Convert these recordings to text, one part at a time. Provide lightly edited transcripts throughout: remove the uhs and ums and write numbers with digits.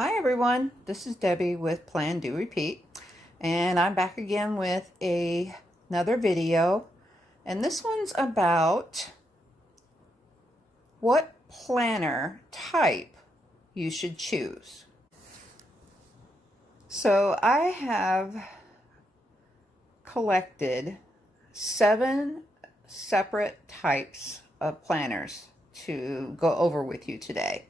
Hi everyone, this is Debbie with Plan.Do.Repeat, and I'm back again with another video, and this one's about what planner type you should choose. So I have collected 7 separate types of planners to go over with you today.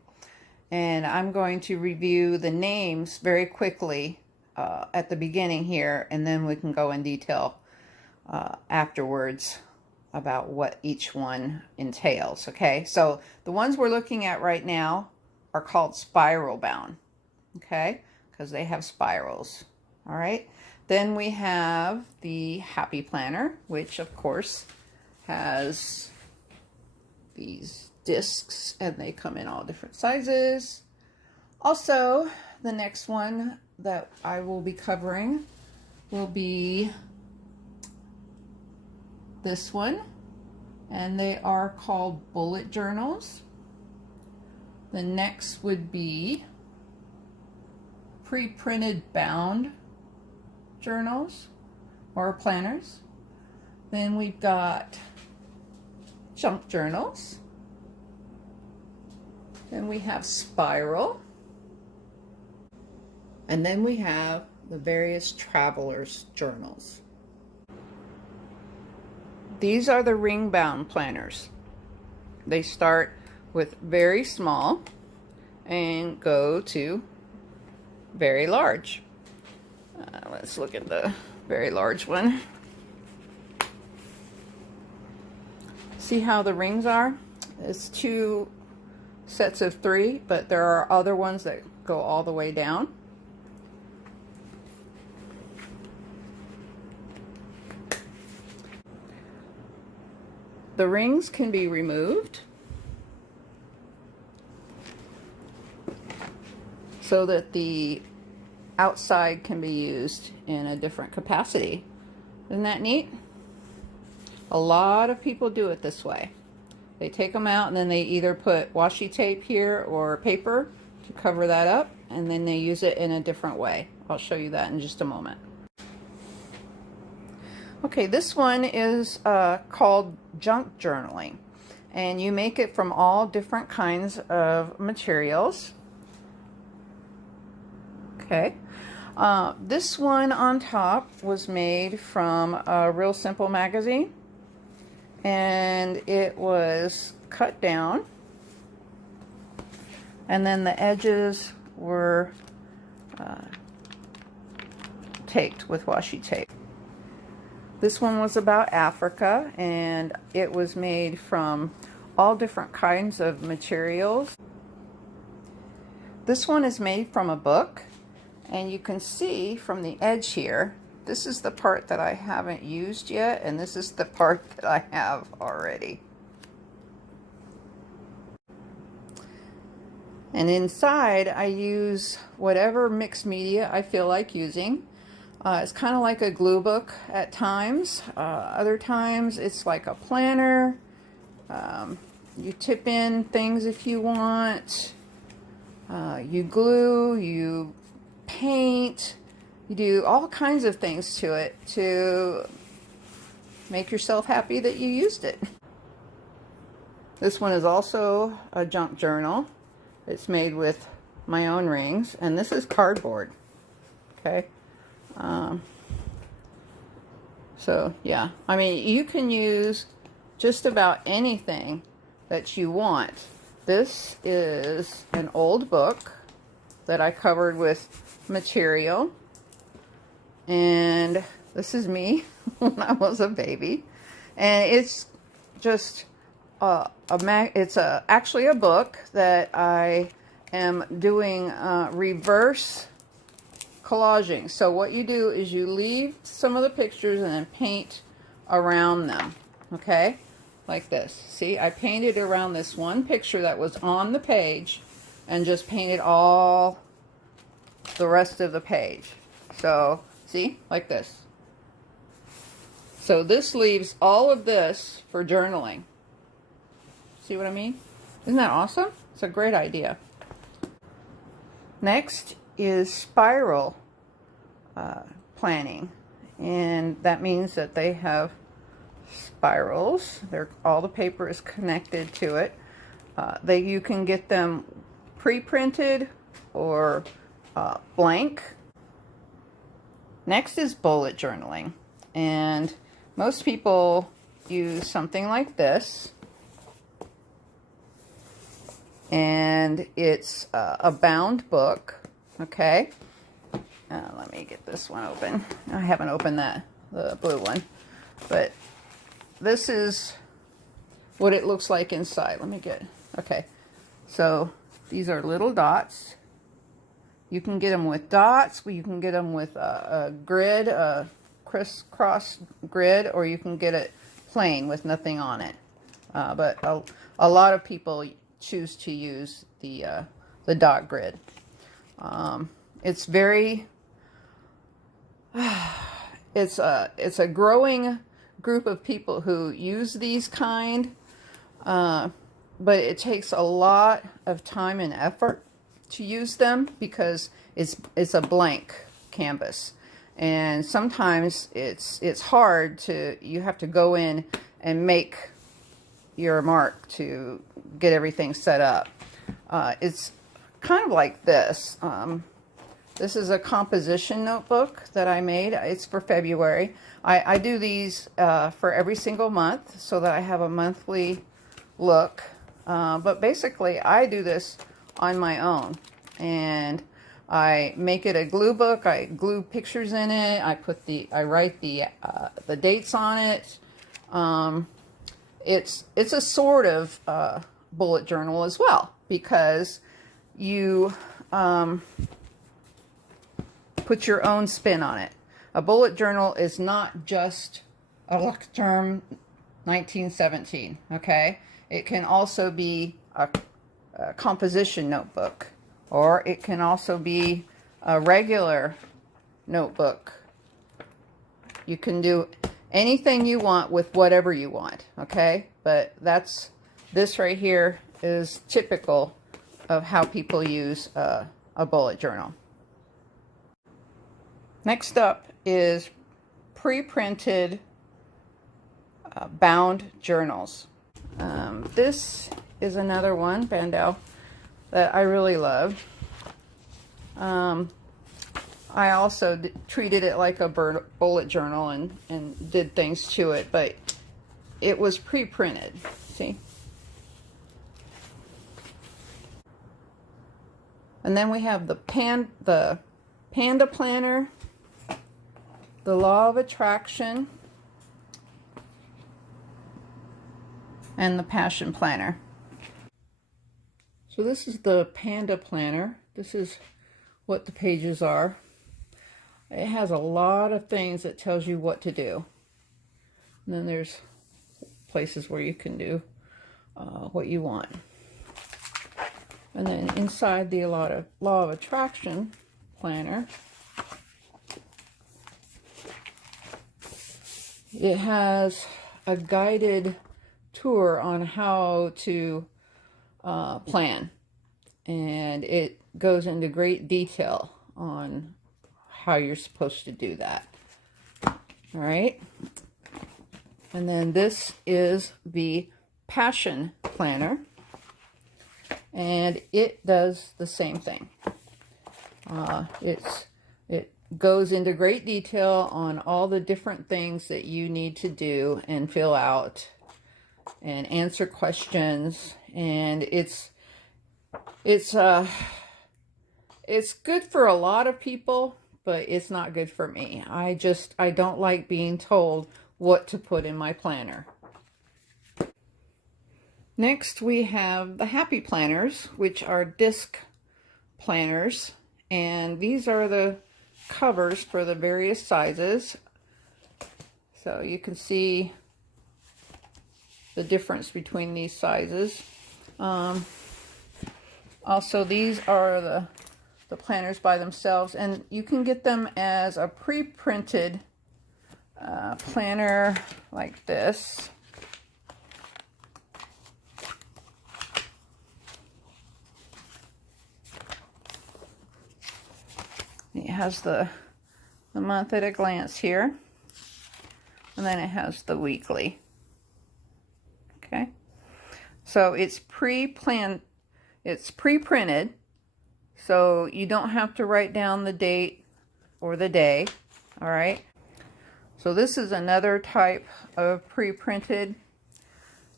And I'm going to review the names very quickly at the beginning here, and then we can go in detail afterwards about what each one entails. Okay, so the ones we're looking at right now are called spiral bound, okay, because they have spirals. All right, then we have the Happy Planner, which of course has these discs, and they come in all different sizes. Also, the next one that I will be covering will be this one, and they are called bullet journals. The next would be pre-printed bound journals or planners. Then we've got junk journals. Then we have spiral. And then we have the various travelers journals. These are the ring bound planners. They start with very small and go to very large. Let's look at the very large one. See how the rings are? It's 2 sets of 3, but there are other ones that go all the way down. The rings can be removed so that the outside can be used in a different capacity. Isn't that neat? A lot of people do it this way. They take them out and then they either put washi tape here or paper to cover that up, and then they use it in a different way. I'll show you that in just a moment. Okay, this one is called junk journaling, and you make it from all different kinds of materials. Okay, this one on top was made from a Real Simple magazine, and it was cut down, and then the edges were taped with washi tape. This one was about Africa, and it was made from all different kinds of materials. This one is made from a book, and you can see from the edge here, this is the part that I haven't used yet, and this is the part that I have already. And inside I use whatever mixed media I feel like using. It's kind of like a glue book at times. Other times it's like a planner. You tip in things if you want. You glue, you paint, you do all kinds of things to it to make yourself happy that you used it. This one is also a junk journal. It's made with my own rings, and this is cardboard. Okay. So yeah, I mean, you can use just about anything that you want. This is an old book that I covered with material, and this is me when I was a baby, and it's just actually a book that I am doing reverse collaging. So what you do is you leave some of the pictures and then paint around them, okay, like this. See, I painted around this one picture that was on the page and just painted all the rest of the page. So see, like this. So this leaves all of this for journaling. See what I mean? Isn't that awesome? It's a great idea. Next is spiral planning, and that means that they have spirals. All the paper is connected to it. You can get them pre-printed or blank. Next is bullet journaling, and most people use something like this, and it's a bound book. Okay, let me get this one open. I haven't opened the blue one, but this is what it looks like inside. Okay, so these are little dots. You can get them with dots, you can get them with a grid, a crisscross grid, or you can get it plain with nothing on it. But a lot of people choose to use the dot grid. It's very, it's a growing group of people who use these kind, but it takes a lot of time and effort to use them because it's a blank canvas, and sometimes it's hard to, you have to go in and make your mark to get everything set up. It's kind of like this. This is a composition notebook that I made. It's for February. I do these for every single month so that I have a monthly look. But basically, I do this on my own, and I make it a glue book. I glue pictures in it. I write the dates on it. It's a sort of bullet journal as well, because you put your own spin on it. A bullet journal is not just a look term 1917. Okay, it can also be a composition notebook, or it can also be a regular notebook. You can do anything you want with whatever you want, okay? But this right here is typical of how people use a bullet journal. Next up is pre-printed bound journals. This is another one, Ban.Do, that I really love. I also treated it like a bullet journal and did things to it, but it was pre-printed. See? And then we have the Panda Planner, the Law of Attraction, and the Passion Planner. So this is the Panda Planner. This is what the pages are. It has a lot of things that tells you what to do. And then there's places where you can do what you want. And then inside the Law of Attraction Planner, it has a guided tour on how to plan, and it goes into great detail on how you're supposed to do that. All right, and then this is the Passion Planner, and it does the same thing. It goes into great detail on all the different things that you need to do and fill out and answer questions, and it's good for a lot of people, but it's not good for me. I don't like being told what to put in my planner. Next, we have the Happy Planners, which are disc planners, and these are the covers for the various sizes. So you can see the difference between these sizes. Also, these are the planners by themselves, and you can get them as a pre-printed planner like this. has the month at a glance here, and then it has the weekly. Okay, so it's pre-planned, it's pre-printed, so you don't have to write down the date or the day. All right, so this is another type of pre-printed.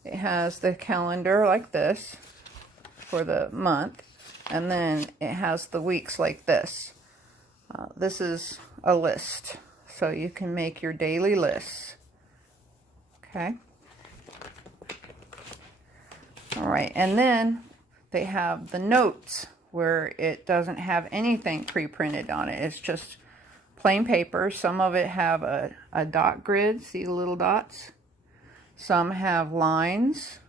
It has the calendar like this for the month, and then it has the weeks like this. This is a list, so you can make your daily lists. Okay. All right, and then they have the notes where it doesn't have anything pre-printed on it. It's just plain paper. Some of it have a dot grid, see the little dots? Some have lines,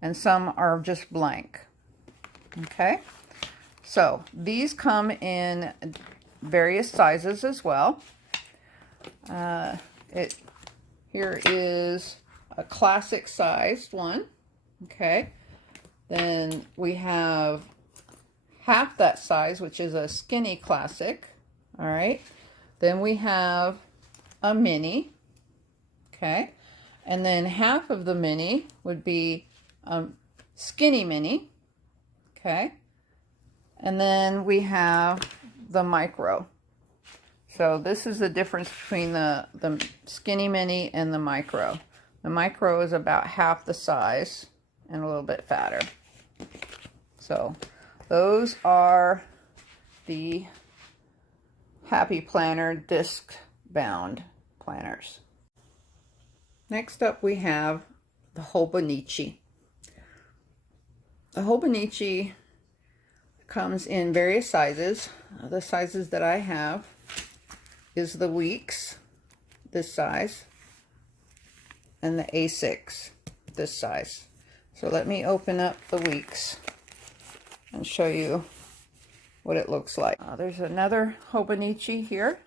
and some are just blank. Okay, so these come in various sizes as well. Here is a classic sized one. Okay, then we have half that size, which is a skinny classic. All right, then we have a mini. Okay, and then half of the mini would be skinny mini. Okay, and then we have the micro. So this is the difference between the skinny mini and the micro. The micro is about half the size and a little bit fatter. So those are the Happy Planner disc bound planners. Next up we have the Hobonichi. The Hobonichi comes in various sizes. The sizes that I have is the weeks, this size, and the A6, this size. So let me open up the weeks and show you what it looks like. There's another Hobonichi here.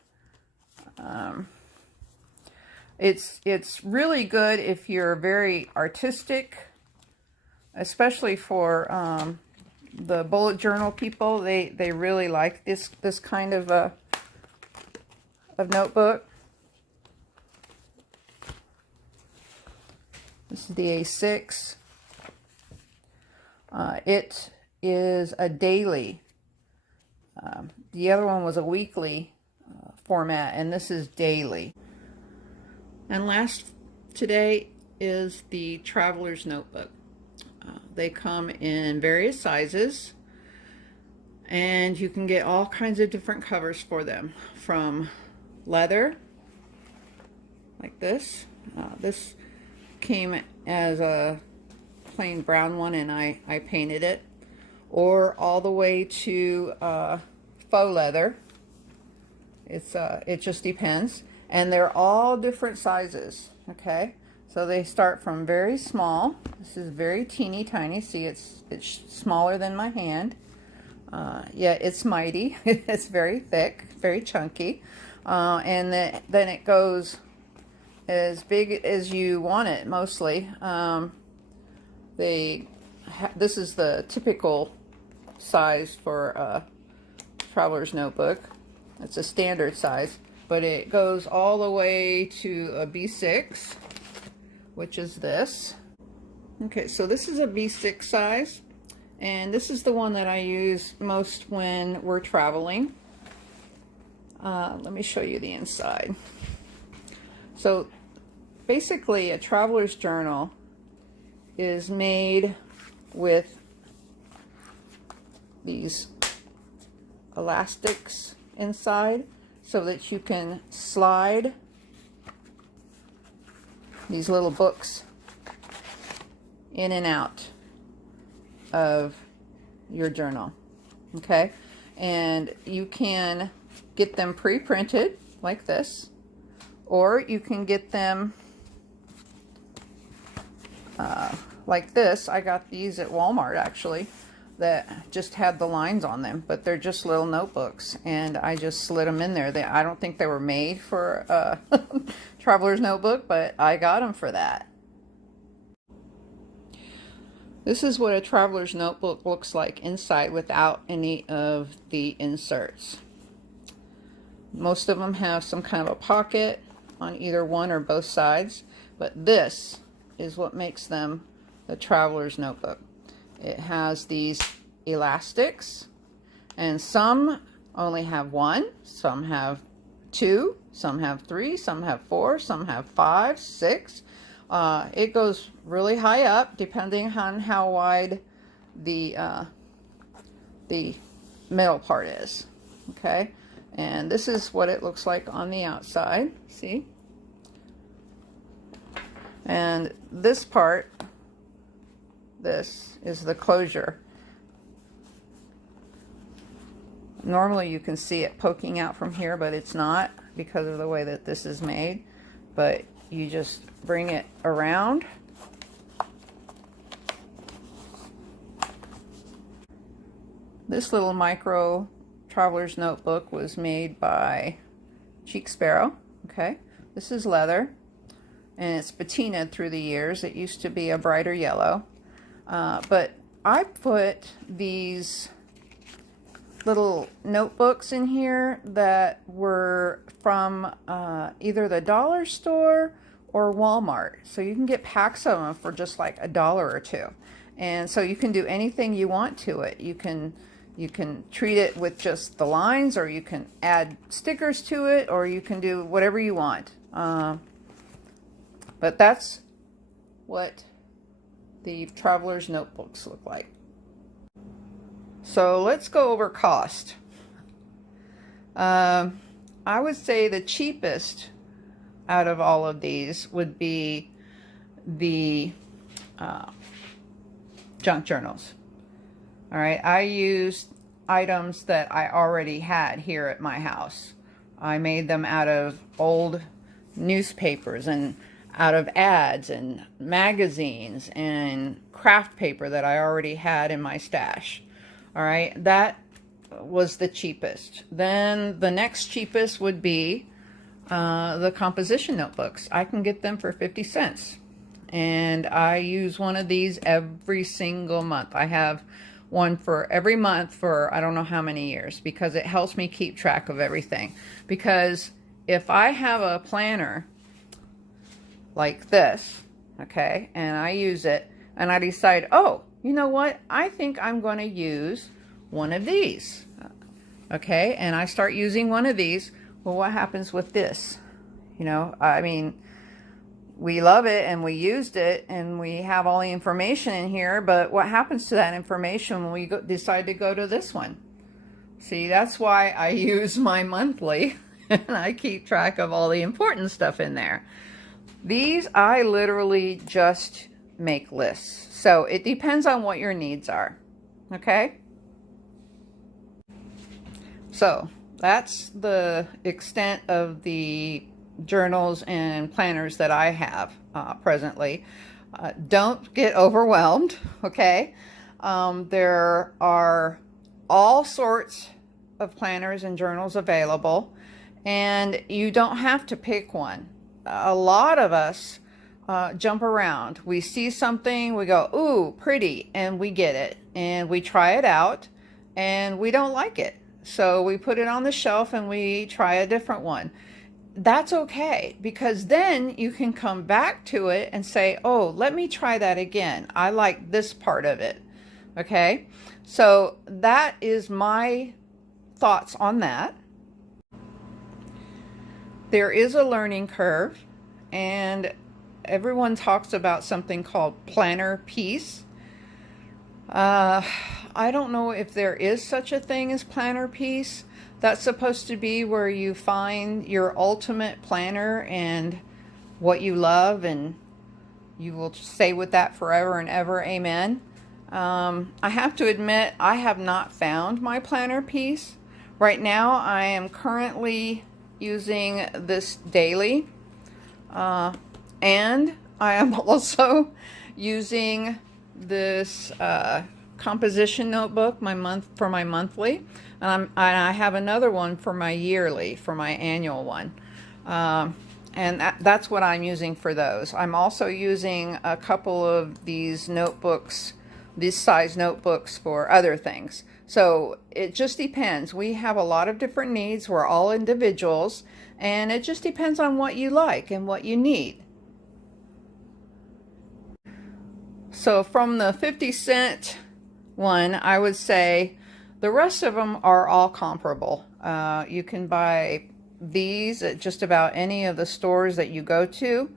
It's really good if you're very artistic, especially for the bullet journal people. They really like this kind of notebook. This is the A6. It is a daily. The other one was a weekly format, and this is daily. And last today is the Traveler's Notebook. They come in various sizes, and you can get all kinds of different covers for them, from leather, like this. This came as a plain brown one, and I painted it, or all the way to faux leather. It just depends, and they're all different sizes. Okay, so they start from very small. This is very teeny tiny. See, it's smaller than my hand. Yeah, it's mighty. It's very thick, very chunky, and then it goes as big as you want it. Mostly, this is the typical size for a traveler's notebook. It's a standard size, but it goes all the way to a B6, which is this. Okay, so this is a B6 size, and this is the one that I use most when we're traveling. Let me show you the inside. So basically, a traveler's journal is made with these elastics inside so that you can slide these little books in and out of your journal. Okay, and you can get them pre-printed like this, or you can get them like this. I got these at Walmart, actually, that just had the lines on them, but they're just little notebooks, and I just slid them in there. I don't think they were made for a traveler's notebook, but I got them for that. This is what a traveler's notebook looks like inside without any of the inserts. Most of them have some kind of a pocket on either one or both sides, but this is what makes them the traveler's notebook. It has these elastics, and some only have one, some have two, some have three, some have four, some have five, six. It goes really high up depending on how wide the middle part is. Okay, and this is what it looks like on the outside. See? And this part, this is the closure. Normally you can see it poking out from here, but it's not because of the way that this is made. But you just bring it around. This little micro traveler's notebook was made by Cheek Sparrow. Okay, this is leather, and it's patinaed through the years. It used to be a brighter yellow, but I put these little notebooks in here that were from either the dollar store or Walmart. So you can get packs of them for just like $1 or $2. And so you can do anything you want to it. You can treat it with just the lines, or you can add stickers to it, or you can do whatever you want. But that's what the traveler's notebooks look like. So let's go over cost. I would say the cheapest out of all of these would be the junk journals. All right, I used items that I already had here at my house. I made them out of old newspapers and out of ads and magazines and craft paper that I already had in my stash. All right, that was the cheapest. Then the next cheapest would be the composition notebooks. I can get them for 50 cents. And I use one of these every single month. I have one for every month for I don't know how many years, because it helps me keep track of everything. Because if I have a planner like this, okay, and I use it and I decide, oh, you know what, I think I'm going to use one of these, okay, and I start using one of these, well, what happens with this? You know, I mean, we love it and we used it and we have all the information in here, but what happens to that information when we decide to go to this one? See, that's why I use my monthly and I keep track of all the important stuff in there. These, I literally just make lists. So it depends on what your needs are, okay? So that's the extent of the journals and planners that I have presently. Don't get overwhelmed, okay? There are all sorts of planners and journals available, and you don't have to pick one. A lot of us jump around. We see something, we go, ooh, pretty, and we get it, and we try it out, and we don't like it. So we put it on the shelf and we try a different one. That's okay, because then you can come back to it and say, oh, let me try that again. I like this part of it. Okay, so that is my thoughts on that. There is a learning curve, and everyone talks about something called planner piece. I don't know if there is such a thing as planner piece. That's supposed to be where you find your ultimate planner and what you love, and you will stay with that forever and ever. Amen. I have to admit, I have not found my planner piece. Right now, I am currently using this daily, and I am also using this composition notebook for my monthly, and I have another one for my yearly, for my annual one, and that's what I'm using for those. I'm also using a couple of these notebooks, these size notebooks, for other things. So it just depends. We have a lot of different needs. We're all individuals, and it just depends on what you like and what you need. So from the 50-cent one, I would say the rest of them are all comparable. You can buy these at just about any of the stores that you go to.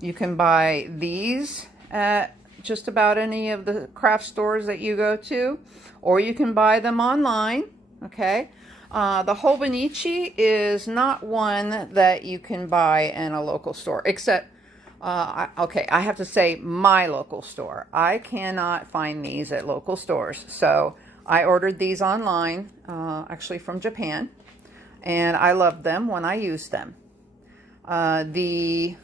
You can buy these at just about any of the craft stores that you go to, or you can buy them online. Okay. The Hobonichi is not one that you can buy in a local store, except okay, I have to say my local store. I cannot find these at local stores. So I ordered these online, actually from Japan, and I loved them when I used them. The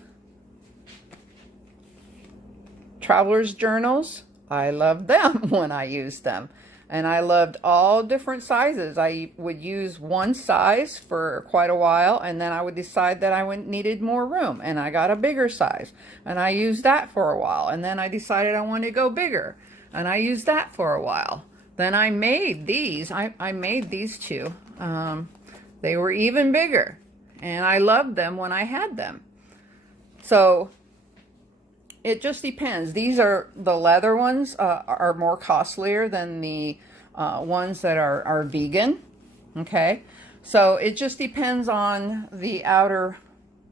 traveler's journals, I loved them when I used them. And I loved all different sizes. I would use one size for quite a while, and then I would decide that I needed more room, and I got a bigger size, and I used that for a while, and then I decided I wanted to go bigger, and I used that for a while. Then I made these. I made these two. They were even bigger, and I loved them when I had them. So it just depends. These are the leather ones are more costlier than the ones that are vegan. Okay, so it just depends on the outer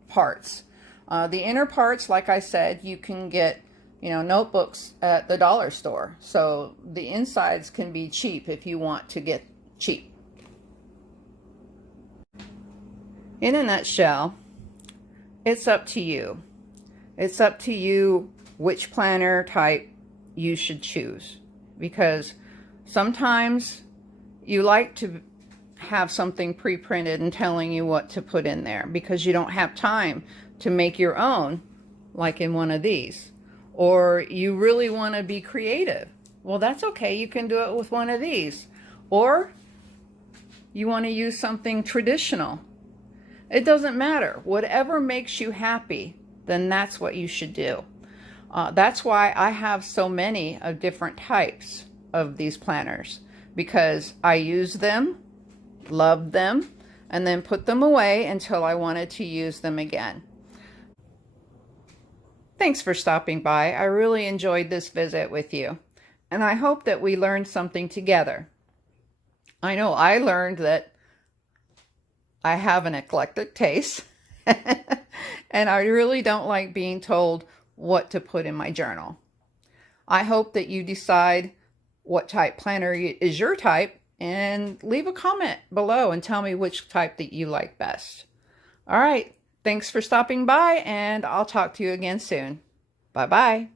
parts. The inner parts, like I said, you can get, you know, notebooks at the dollar store. So the insides can be cheap if you want to get cheap. In a nutshell, it's up to you. It's up to you which planner type you should choose, because sometimes you like to have something pre-printed and telling you what to put in there because you don't have time to make your own, like in one of these, or you really want to be creative. Well, that's okay. You can do it with one of these, or you want to use something traditional. It doesn't matter. Whatever makes you happy, then that's what you should do. That's why I have so many of different types of these planners, because I use them, loved them, and then put them away until I wanted to use them again. Thanks for stopping by. I really enjoyed this visit with you, and I hope that we learned something together. I know I learned that I have an eclectic taste. And I really don't like being told what to put in my journal. I hope that you decide what type planner is your type, and leave a comment below and tell me which type that you like best. All right, thanks for stopping by, and I'll talk to you again soon. Bye-bye.